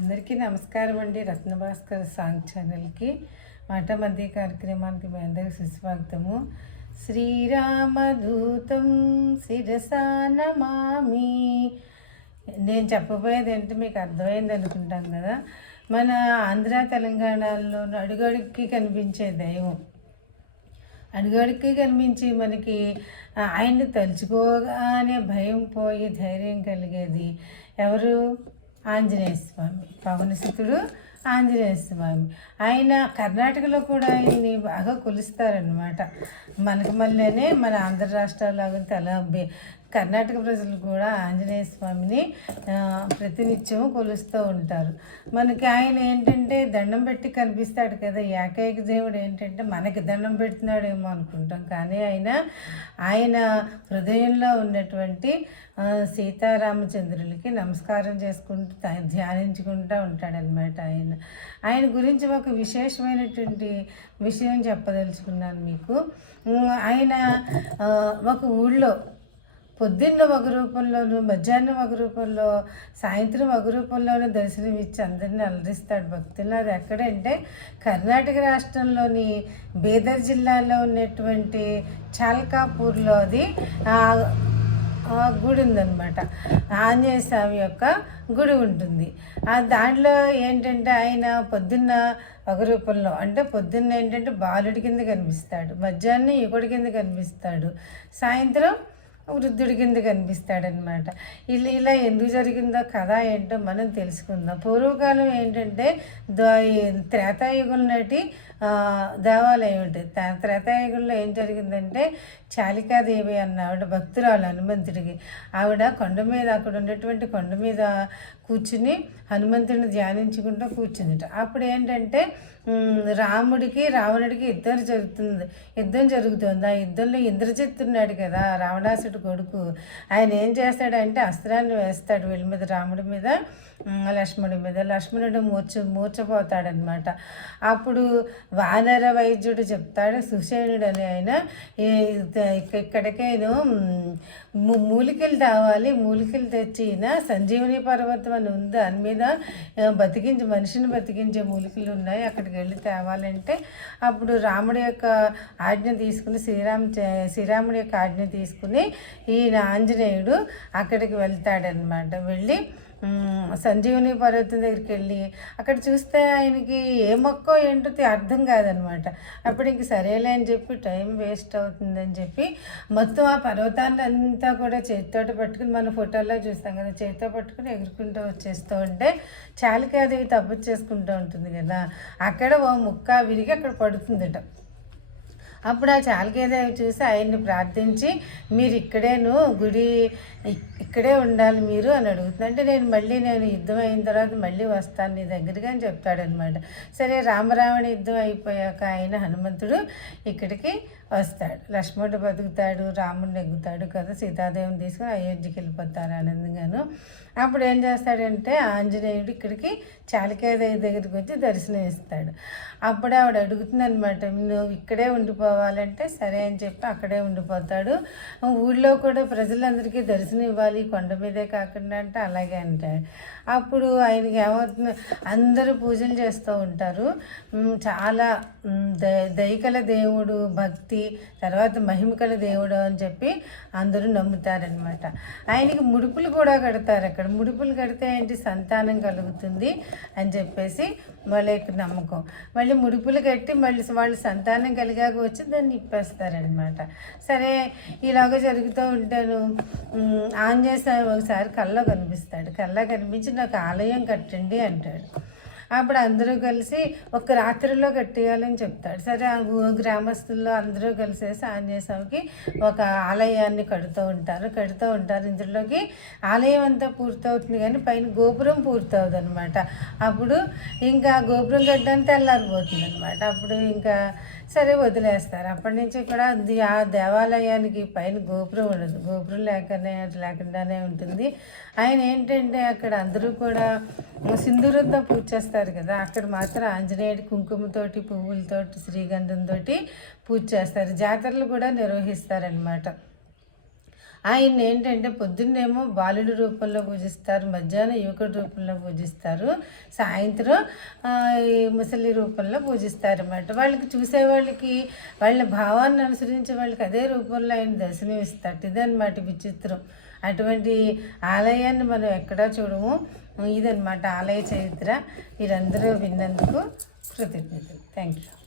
అందరికీ నమస్కారం అండి. రత్నభాస్కర్ సాంగ్ ఛానల్కి మాట మధ్య కార్యక్రమానికి మీ అందరికీ సుస్వాగతము. శ్రీరామదూతం శిరసా నమామి. నేను చెప్పబోయేది ఏంటంటే మీకు అర్థమైంది అనుకుంటాం కదా. మన ఆంధ్ర తెలంగాణలో అడుగడుక్కి కనిపించే దైవం, అడుగడుక్కి కనిపించి మనకి ఆయన్ని తలుచుకోగానే భయం పోయి ధైర్యం కలిగేది ఎవరు? ఆంజనేయ స్వామి, పవనసుతుడు ఆంజనేయ స్వామి. ఆయన కర్ణాటకలో కూడా ఆయన్ని బాగా కొలుస్తారనమాట. మనకు మళ్ళీనే మన ఆంధ్ర రాష్ట్రాల్లో కర్ణాటక ప్రజలు కూడా ఆంజనేయ స్వామిని ప్రతినిత్యం కొలుస్తూ ఉంటారు. మనకి ఆయన ఏంటంటే దండం పెట్టి కనిపిస్తాడు కదా, ఏకైక దేవుడు ఏంటంటే మనకి దండం పెడుతున్నాడేమో అనుకుంటాం, కానీ ఆయన హృదయంలో ఉన్నటువంటి సీతారామచంద్రులకి నమస్కారం చేసుకుంటూ ధ్యానించుకుంటూ ఉంటాడనమాట. ఆయన గురించి ఒక విశేషమైనటువంటి విషయం చెప్పదలుచుకున్నాను మీకు. ఆయన ఒక ఊళ్ళో పొద్దున్న ఒక రూపంలోను, మధ్యాహ్నం ఒక రూపంలో, సాయంత్రం ఒక రూపంలోనూ దర్శనమిచ్చి అందరినీ అలరిస్తాడు భక్తులు. అది ఎక్కడంటే కర్ణాటక రాష్ట్రంలోని బీదర్ జిల్లాలో ఉన్నటువంటి చాల్కాపూర్లో అది గుడి ఉందన్నమాట. ఆంజనేయ స్వామి యొక్క గుడి ఉంటుంది. దాంట్లో ఏంటంటే ఆయన పొద్దున్న ఒక రూపంలో, అంటే పొద్దున్న ఏంటంటే బాలుడి కింద కనిపిస్తాడు, మధ్యాహ్నం యువకుడి కింద కనిపిస్తాడు, సాయంత్రం వృద్ధుడి కింద కనిపిస్తాడనమాట. ఇలా ఎందుకు జరిగిందో కథ ఏంటో మనం తెలుసుకుందాం. పూర్వకాలం ఏంటంటే త్రేతాయుగం నాటి దేవాలయం ఉంటుంది. త్రేతాయుగంలో ఏం జరిగిందంటే చాలికాదేవి అన్న ఆవిడ భక్తురాలు హనుమంతుడికి. ఆవిడ కొండ మీద, అక్కడ ఉన్నటువంటి కొండ మీద కూర్చుని హనుమంతుడిని ధ్యానించుకుంటూ కూర్చుందిట. అప్పుడు ఏంటంటే రాముడికి రావణుడికి యుద్ధం జరుగుతుంది. ఆ యుద్ధంలో ఇంద్రజిత్తు ఉన్నాడు కదా, రావణాసుడి కొడుకు. ఆయన ఏం చేస్తాడంటే అస్త్రాన్ని వేస్తాడు వీళ్ళ మీద, రాముడి మీద, లక్ష్మణుడి మీద. లక్ష్మణుడు మూర్చపోతాడనమాట. అప్పుడు వానర వైద్యుడు చెప్తాడు, సుషేణుడు అని ఆయన, ఇక్కడికైనా మూలికలు తేవాలి, మూలికలు తెచ్చిన సంజీవని పర్వతం అని ఉంది, దాని మీద మనిషిని బతికించే మూలికలు ఉన్నాయి, అక్కడికి వెళ్ళి తేవాలంటే అప్పుడు రాముడి యొక్క ఆజ్ఞ తీసుకుని శ్రీరాముడి యొక్క ఆజ్ఞ తీసుకుని ఈయన ఆంజనేయుడు అక్కడికి వెళ్తాడనమాట. వెళ్ళి సంజీవని పర్వతం దగ్గరికి వెళ్ళి అక్కడ చూస్తే ఆయనకి ఏ మొక్కో ఏంటో అర్థం కాదనమాట. అప్పుడు ఇంక సరేలే అని చెప్పి టైం వేస్ట్ అవుతుందని చెప్పి మొత్తం ఆ పర్వతాన్ని అంతా కూడా చేతితోటి పట్టుకుని, మన ఫోటోల్లో చూస్తాం కదా, చేతితో పట్టుకుని ఎగురుకుంటూ వచ్చేస్తూ ఉంటే చాలికాదేవి తపస్సు చేసుకుంటూ ఉంటుంది కదా, అక్కడ ఓ ముక్క విరిగి అక్కడ పడుతుందట. అప్పుడు ఆ చాలికాదేవి చూసి ఆయన్ని ప్రార్థించి, మీరు ఇక్కడే ఉండాలి మీరు అని అడుగుతుంది. అంటే నేను యుద్ధం అయిన తర్వాత మళ్ళీ వస్తాను నీ దగ్గరికి అని చెప్తాడనమాట. సరే, రామరావణ యుద్ధం అయిపోయాక ఆయన హనుమంతుడు ఇక్కడికి వస్తాడు. లక్ష్మణుడు బతుకుతాడు, రాముడు నెగ్గుతాడు కదా, సీతాదేవిని తీసుకుని అయోధ్యకి వెళ్ళిపోతారు ఆనందంగాను. అప్పుడు ఏం చేస్తాడంటే ఆంజనేయుడు ఇక్కడికి చాలికాదేవి దగ్గరికి వచ్చి దర్శనం ఇస్తాడు. అప్పుడు ఆవిడ అడుగుతుంది అనమాట, నువ్వు ఇక్కడే ఉండిపోవాలంటే సరే అని చెప్పి అక్కడే ఉండిపోతాడు. ఊళ్ళో కూడా ప్రజలందరికీ దర్శనం ఇవ్వాలి, కొండ మీదే కాకుండా అంటే అలాగే అంటాడు. అప్పుడు ఆయనకి ఏమవుతుంది, అందరూ పూజలు చేస్తూ ఉంటారు. చాలా దయకల దేవుడు, భక్తి, తర్వాత మహిమకల దేవుడు అని చెప్పి అందరూ నమ్ముతారనమాట. ఆయనకి ముడుపులు కూడా కడతారు. అక్కడ ముడుపులు కడితే ఏంటి, సంతానం కలుగుతుంది అని చెప్పేసి వాళ్ళ యొక్క నమ్మకం. మళ్ళీ ముడుపులు కట్టి మళ్ళీ వాళ్ళు సంతానం కలిగాక వచ్చి దాన్ని ఇప్పేస్తారనమాట. సరే, ఇలాగ జరుగుతూ ఉంటాను. ఆంజనేయ స్వామి ఒకసారి కల్లో కనిపించి నాకు ఆలయం కట్టండి అంటాడు. అప్పుడు అందరూ కలిసి ఒక రాత్రిలో కట్టేయాలని చెప్తాడు. సరే, ఆ గ్రామస్తుల్లో అందరూ కలిసేసి ఆంజనేయ స్వామికి ఒక ఆలయాన్ని కడుతూ ఉంటారు. ఇందులోకి ఆలయం అంతా పూర్తవుతుంది కానీ పైన గోపురం పూర్తవుతుంది అనమాట. అప్పుడు ఇంకా గోపురం కట్టడానికి తెల్లారిపోతుంది అనమాట. అప్పుడు ఇంకా సరే వదిలేస్తారు. అప్పటి నుంచి కూడా ఆ దేవాలయానికి పైన గోపురం ఉండదు, గోపురం లేకుండానే ఉంటుంది. ఆయన ఏంటంటే అక్కడ అందరూ కూడా సింధూరంతో పూజ చేస్తారు కదా, అక్కడ మాత్రం ఆంజనేయుడి కుంకుమతోటి, పువ్వులతోటి, శ్రీగంధంతో పూజ చేస్తారు. జాతరలు కూడా నిర్వహిస్తారనమాట. ఆయన ఏంటంటే పొద్దున్నేమో బాలుడి రూపంలో పూజిస్తారు, మధ్యాహ్నం యువకుడి రూపంలో పూజిస్తారు, సాయంత్రం ఈ ముసలి రూపంలో పూజిస్తారు అన్నమాట. వాళ్ళకి చూసేవాళ్ళకి వాళ్ళ భావాన్ని అనుసరించి వాళ్ళకి అదే రూపంలో ఆయన దర్శనం ఇస్తాడు. ఇదన్నమాట విచిత్రం. అటువంటి ఆలయాన్ని మనం ఎక్కడా చూడము. ఇదన్నమాట ఆలయ చరిత్ర. మీరందరూ విన్నందుకు కృతజ్ఞతలు. Thank you.